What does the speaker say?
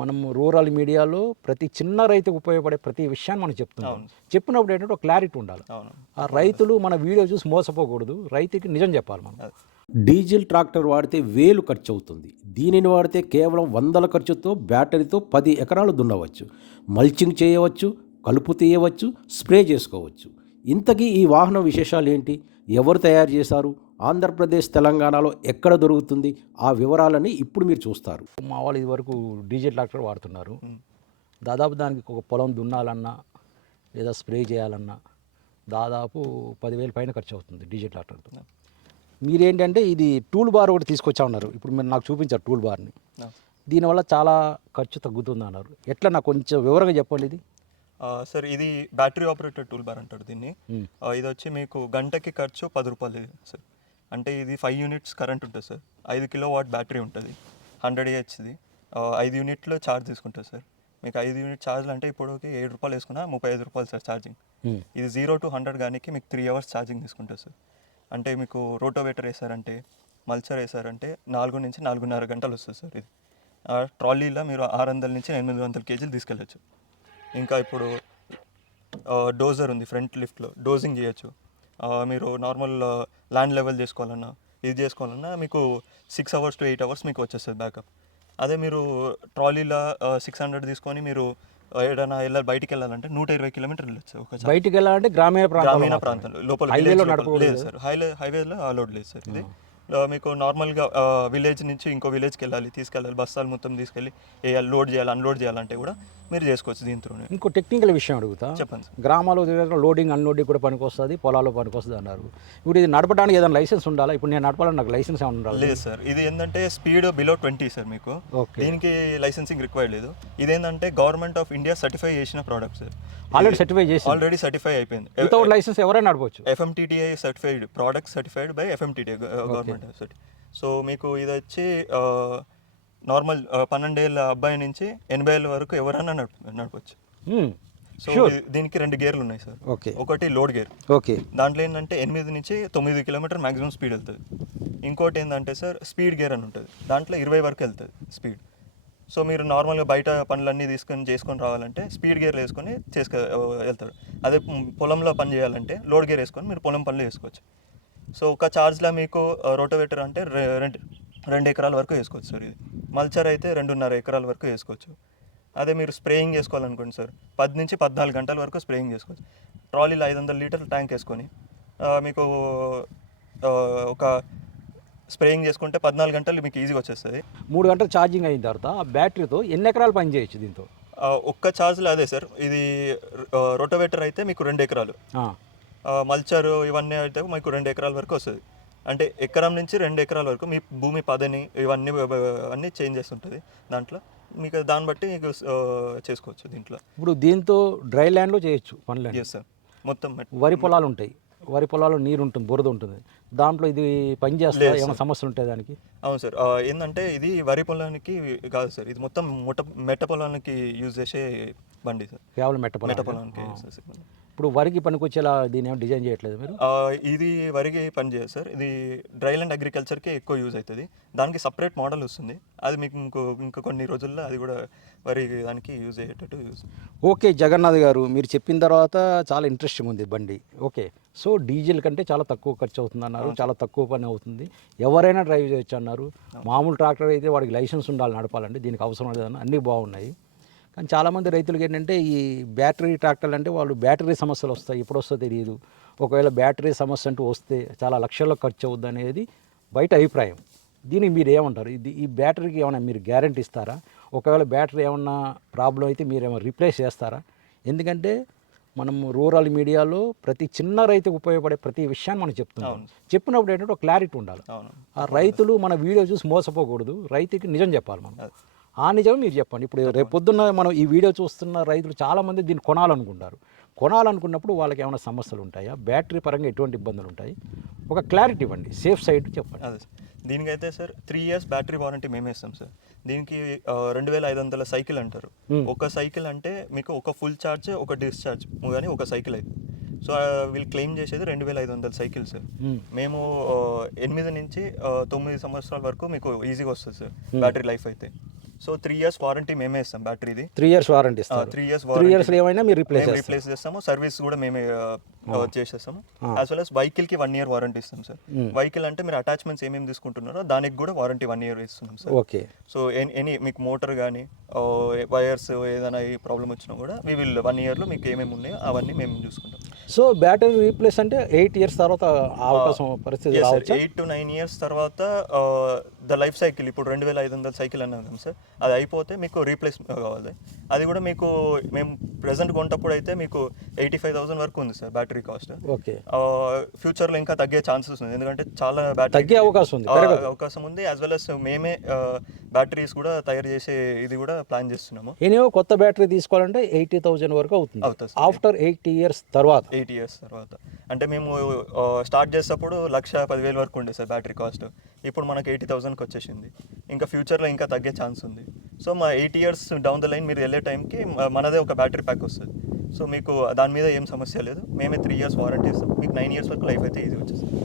మనం రూరల్ మీడియాలో ప్రతి చిన్న రైతుకు ఉపయోగపడే ప్రతి విషయాన్ని మనం చెప్తున్నాం. అవును. చెప్పినప్పుడు ఏంటంటే ఒక క్లారిటీ ఉండాలి. అవును. ఆ రైతులు మన వీడియో చూసి మోసపోకూడదు. రైతుకి నిజం చెప్పాలి మనం. అది. డీజిల్ ట్రాక్టర్ వాడితే వేలు ఖర్చు అవుతుంది. దీనిని వాడితే కేవలం వందల ఖర్చుతో బ్యాటరీతో 10 ఎకరాలు దున్నవచ్చు, మల్చింగ్ చేయవచ్చు, కలుపు తీయవచ్చు, స్ప్రే చేసుకోవచ్చు. ఇంతకీ ఈ వాహనం విశేషాలు ఏంటి? ఎవరు తయారు చేశారు? ఆంధ్రప్రదేశ్, తెలంగాణలో ఎక్కడ దొరుకుతుంది? ఆ వివరాలని ఇప్పుడు మీరు చూస్తారు. మా వాళ్ళు ఇదివరకు డీజిల్ ట్రాక్టర్ వాడుతున్నారు. ఉమ్. దాదాపు దానికి ఒక పొలం దున్నాలన్నా లేదా స్ప్రే చేయాలన్నా దాదాపు 10,000 పైన ఖర్చు అవుతుంది డీజిల్ ట్రాక్టర్తో. మీరేంటంటే ఇది టూల్ బార్ ఒకటి తీసుకొచ్చా ఉన్నారు. ఇప్పుడు మీరు నాకు చూపించారు టూల్ బార్ని. ఆ. దీనివల్ల చాలా ఖర్చు తగ్గుతుంది అన్నారు. ఎట్లా నాకు కొంచెం వివరంగా చెప్పండి ఇది. సార్ ఇది బ్యాటరీ ఆపరేటెడ్ టూల్ బార్ అంటారు దీన్ని. మ్మ్. ఇది వచ్చి మీకు గంటకి ఖర్చు 10 రూపాయలు సార్. అంటే ఇది 5 యూనిట్స్ కరెంట్ ఉంటుంది సార్. 5 కిలోవాట్ బ్యాటరీ ఉంటుంది, 100 ఏహెచ్ది. 5 యూనిట్లు ఛార్జ్ తీసుకుంటుంది సార్. మీకు 5 యూనిట్ ఛార్జ్లు అంటే ఇప్పటికి 7 రూపాయలు వేసుకున్నా 35 రూపాయలు సార్ ఛార్జింగ్. మ్మ్. ఇది 0 to 100 గానికి మీకు 3 అవర్స్ ఛార్జింగ్ తీసుకుంటుంది సార్. అంటే మీకు రోటోవేటర్ వేసారంటే, మల్చర్ వేసారంటే 4 నుంచి 4.5 గంటలు వస్తుంది సార్ ఇది. ట్రాలీలో మీరు 600 నుంచి 800 కేజీలు తీసుకెళ్ళచ్చు. ఇంకా ఇప్పుడు డోజర్ ఉంది ఫ్రంట్ లిఫ్ట్లో, డోజింగ్ చేయొచ్చు. మీరు నార్మల్ ల్యాండ్ లెవెల్ చేసుకోవాలన్నా, ఇది చేసుకోవాలన్నా మీకు 6 అవర్స్ to 8 అవర్స్ మీకు వచ్చేస్తుంది బ్యాకప్. అదే మీరు ట్రాలీలో 600 తీసుకొని మీరు ఏదైనా బయటికి వెళ్ళాలంటే 120 కిలోమీటర్లు వెళ్ళచ్చు ఒక charge. బయటికి వెళ్ళాలంటే గ్రామీణ గ్రామీణ ప్రాంతంలో లోపల హైవేలో village లోపల నడపకూడదు లేదు సార్. హైవేలో అలౌడ్ లేదు సార్ ఇది. మీకు నార్మల్గా విలేజ్ నుంచి ఇంకో విలేజ్కి తీసుకెళ్ళాలి, బస్తాలు మొత్తం తీసుకెళ్ళి వేయాలి, లోడ్ చేయాలి, అన్లోడ్ చేయాలంటే కూడా మీరు చేసుకోవచ్చు దీంతోనే. ఇంకో టెక్నికల్ విషయం అడుగుతా. చెప్పండి సార్. గ్రామాల్లో లోడింగ్ అన్లోడింగ్ కూడా పనికొస్తుంది, పొలాల్లో పనికొస్తుంది అన్నారు. ఇప్పుడు ఇది నడపడానికి ఏదైనా లైసెన్స్ ఉండాలా? ఇప్పుడు నేను నడపాలని నాకు లైసెన్స్ ఏమైనా ఉండాలి? లేదు సార్, ఇది ఏంటంటే స్పీడ్ బిలో 20 సార్ మీకు. ఓకే. దీనికి లైసెన్సింగ్ రిక్వైర్డ్ లేదు. ఇదేంటంటే గవర్నమెంట్ ఆఫ్ ఇండియా సర్టిఫై చేసిన ప్రోడక్ట్ సార్. ఆల్రెడీ సర్టిఫై చేసి ఆల్రెడీ సర్టిఫై అయిపోయింది. వితౌట్ లైసెన్స్ ఎవరైనా నడపవచ్చు. FMTDA certified product, certified by FMTDA government సర్టి. సో మీకు ఇది వచ్చి నార్మల్ 12 ఏళ్ళ అబ్బాయి నుంచి 80 ఏళ్ళ వరకు ఎవరైనా నడపచ్చు. సో దీనికి 2 గేర్లు ఉన్నాయి సార్. ఓకే. ఒకటి లోడ్ గేర్. ఓకే. దాంట్లో ఏంటంటే 8 నుంచి 9 కిలోమీటర్ మాక్సిమం స్పీడ్ వెళ్తుంది. ఇంకోటి ఏంటంటే సార్ స్పీడ్ గేర్ అని ఉంటుంది, దాంట్లో 20 వరకు వెళ్తుంది స్పీడ్. సో మీరు నార్మల్గా బయట పనులన్నీ చేసుకొని రావాలంటే స్పీడ్ గేర్లు వేసుకొని వెళ్తాడు. అదే పొలంలో పని చేయాలంటే లోడ్ గేర్ వేసుకొని మీరు పొలం పనులు చేసుకోవచ్చు. సో ఒక ఛార్జ్లో మీకు రోటోవేటర్ అంటే 2 ఎకరాల వరకు వేసుకోవచ్చు సార్. ఇది మల్చర్ అయితే 2.5 ఎకరాల వరకు వేసుకోవచ్చు. అదే మీరు స్ప్రేయింగ్ చేసుకోవాలనుకోండి సార్, 10 నుంచి 14 గంటల వరకు స్ప్రేయింగ్ చేసుకోవచ్చు. ట్రాలీలో 500 లీటర్ల ట్యాంక్ వేసుకొని మీకు ఒక స్ప్రేయింగ్ చేసుకుంటే 14 గంటలు మీకు ఈజీగా వచ్చేస్తుంది. 3 గంటలు ఛార్జింగ్ అయిన తర్వాత ఆ బ్యాటరీతో ఎన్ని ఎకరాలు పని చేయొచ్చు దీంతో? ఒక్క ఛార్జ్లో అదే సార్. ఇది రోటోవేటర్ అయితే మీకు 2 ఎకరాలు, మల్చర్ ఇవన్నీ అయితే మీకు 2 ఎకరాల వరకు వస్తుంది. అంటే ఎకరం నుంచి 2 ఎకరాల వరకు మీ భూమి పదని ఇవన్నీ చేంజ్ చేస్తుంటుంది దాంట్లో. మీకు దాన్ని బట్టి మీకు చేసుకోవచ్చు దీంట్లో. ఇప్పుడు దీంతో డ్రై ల్యాండ్లో చేయొచ్చు పనులు. Yes sir. మొత్తం వరి పొలాలు ఉంటాయి, వరి పొలాల్లో నీరు ఉంటుంది, బురద ఉంటుంది, దాంట్లో ఇది పని చేస్తే ఏమైనా సమస్యలు ఉంటాయి దానికి? అవును సార్. ఏంటంటే ఇది వరి పొలానికి కాదు సార్, ఇది మొత్తం మెట్ట పొలానికి యూజ్ చేసే బండి సార్. కేవలం మెట్ట పొలానికి. ఇప్పుడు వరికి పనికొచ్చేలా దీని ఏమైనా డిజైన్ చేయట్లేదు మీరు? ఇది వరికి పని చేయదు సార్. ఇది డ్రై ల్యాండ్ అగ్రికల్చర్కి ఎక్కువ యూజ్ అవుతుంది. దానికి సపరేట్ మోడల్ వస్తుంది, అది మీకు ఇంకా కొన్ని రోజుల్లో అది కూడా వరి దానికి యూజ్ అయ్యేటట్టు యూజ్. ఓకే జగన్నాథ్ గారు, మీరు చెప్పిన తర్వాత చాలా ఇంట్రెస్టింగ్ ఉంది బండి. ఓకే. సో డీజిల్ కంటే చాలా తక్కువ ఖర్చు అవుతుంది అన్నారు, చాలా తక్కువ పని అవుతుంది, ఎవరైనా డ్రైవ్ చేయొచ్చు అన్నారు. మామూలు ట్రాక్టర్ అయితే వాడికి లైసెన్స్ ఉండాలి నడపాలంటే, దీనికి అవసరం లేదన్న, అన్నీ బాగున్నాయి. కానీ చాలామంది రైతులకి ఏంటంటే ఈ బ్యాటరీ ట్రాక్టర్లు అంటే వాళ్ళు బ్యాటరీ సమస్యలు వస్తాయి, ఎప్పుడు వస్తుందో తెలియదు. ఒకవేళ బ్యాటరీ సమస్య అంటూ వస్తే చాలా లక్షల్లో ఖర్చు అవుద్ది అనేది బయట అభిప్రాయం. దీనికి మీరు ఏమంటారు? ఈ బ్యాటరీకి ఏమైనా మీరు గ్యారంటీ ఇస్తారా? ఒకవేళ బ్యాటరీ ఏమన్నా ప్రాబ్లం అయితే మీరు ఏమైనా రీప్లేస్ చేస్తారా? ఎందుకంటే మనం రూరల్ మీడియాలో ప్రతి చిన్న రైతుకు ఉపయోగపడే ప్రతి విషయాన్ని మనం చెప్తున్నాం. చెప్పినప్పుడు ఏంటంటే ఒక క్లారిటీ ఉండాలి. ఆ రైతులు మన వీడియో చూసి మోసపోకూడదు, రైతుకి నిజం చెప్పాలి మనం. ఆ నిజం మీరు చెప్పండి. ఇప్పుడు రేపు పొద్దున్న మనం ఈ వీడియో చూస్తున్న రైతులు చాలామంది దీన్ని కొనాలనుకుంటారు. కొనాలనుకున్నప్పుడు వాళ్ళకి ఏమైనా సమస్యలు ఉంటాయా? బ్యాటరీ పరంగా ఎటువంటి ఇబ్బందులు ఉంటాయి? ఒక క్లారిటీ ఇవ్వండి, సేఫ్ సైడ్ చెప్పండి. అదే సార్. దీనికైతే సార్ 3 years బ్యాటరీ వారంటీ మేమే ఇస్తాం సార్. దీనికి 2500 సైకిల్ అంటారు. ఒక సైకిల్ అంటే మీకు ఒక ఫుల్ ఛార్జ్, ఒక డిశ్చార్జ్ కానీ ఒక సైకిల్ అయితే. సో వీళ్ళు క్లెయిమ్ చేసేది 2500 సైకిల్ సార్. మేము 8 నుంచి 9 సంవత్సరాల వరకు మీకు ఈజీగా వస్తుంది సార్ బ్యాటరీ లైఫ్ అయితే. సో 3 ఇయర్స్ వారంటీ మేమే ఇస్తాం బ్యాటరీది. 3 ఇయర్స్ వారంటీ ఇస్తారు. 3 ఇయర్స్ 3 ఇయర్స్లో ఏమైనా మీరు రిప్లేస్ చేస్తారు. రీప్లేస్ చేస్తాము. సర్వీస్ కూడా మేమే చేసేస్తాము. యాజ్ వెల్ as వెహికల్కి 1 ఇయర్ వారంటీ ఇస్తాం సార్. వెహికల్ అంటే మీరు అటాచ్మెంట్స్ ఏమేమి తీసుకుంటున్నారో దానికి కూడా వారంటీ 1 ఇయర్ ఇస్తున్నాం సార్. ఓకే. సో ఎనీ మీకు మోటార్ కానీ వైర్స్ ఏదైనా ఈ ప్రాబ్లం వచ్చినా కూడా వీ విల్ 1 ఇయర్లో మీకు ఏమేమి ఉన్నాయో అవన్నీ మేము చూసుకుంటాం. సో బ్యాటరీ రీప్లేస్ అంటే 8 ఇయర్స్ తర్వాత అవకాశం పరిస్థితి రావచ్చు. 8 to 9 ఇయర్స్ తర్వాత ద లైఫ్ సైకిల్ ఇప్పుడు 2500 సైకిల్ అన్నాం సార్, అది అయిపోతే మీకు రీప్లేస్ కావాలి. అది కూడా మీకు మేము ప్రెసెంట్ కొంటప్పుడు అయితే మీకు 85,000 వరకు ఉంది సార్ బ్యాటరీ కాస్ట్. ఓకే. ఫ్యూచర్లో ఇంకా తగ్గే ఛాన్సెస్ ఉంది, ఎందుకంటే చాలా బ్యాటరీ తగ్గే అవకాశం ఉంది, అవకాశం ఉంది. యాజ్ వెల్ అస్ మేమే బ్యాటరీస్ కూడా తయారు చేసే ఇది కూడా ప్లాన్ చేస్తున్నాము. ఎనివో కొత్త బ్యాటరీ తీసుకోవాలంటే 80,000 వరకు అవుతుంది ఆఫ్టర్ 8 ఇయర్స్ తర్వాత. 8 ఇయర్స్ తర్వాత అంటే మేము స్టార్ట్ చేసేటప్పుడు 1,10,000 వరకు ఉండే సార్ బ్యాటరీ కాస్ట్. ఇప్పుడు మనకు 80,000కి వచ్చేసింది. ఇంకా ఫ్యూచర్లో ఇంకా తగ్గే ఛాన్స్ ఉంది. సో మా 8 ఇయర్స్ డౌన్ ద లైన్ మీరు వెళ్ళే టైంకి మనదే ఒక బ్యాటరీ ప్యాక్ వస్తుంది. సో మీకు దాని మీద ఏం సమస్య లేదు. మేమే 3 ఇయర్స్ వారంటీ ఇస్తాం. మీకు 9 ఇయర్స్ వరకు లైఫ్ అయితే ఈజీ వచ్చేస్తుంది.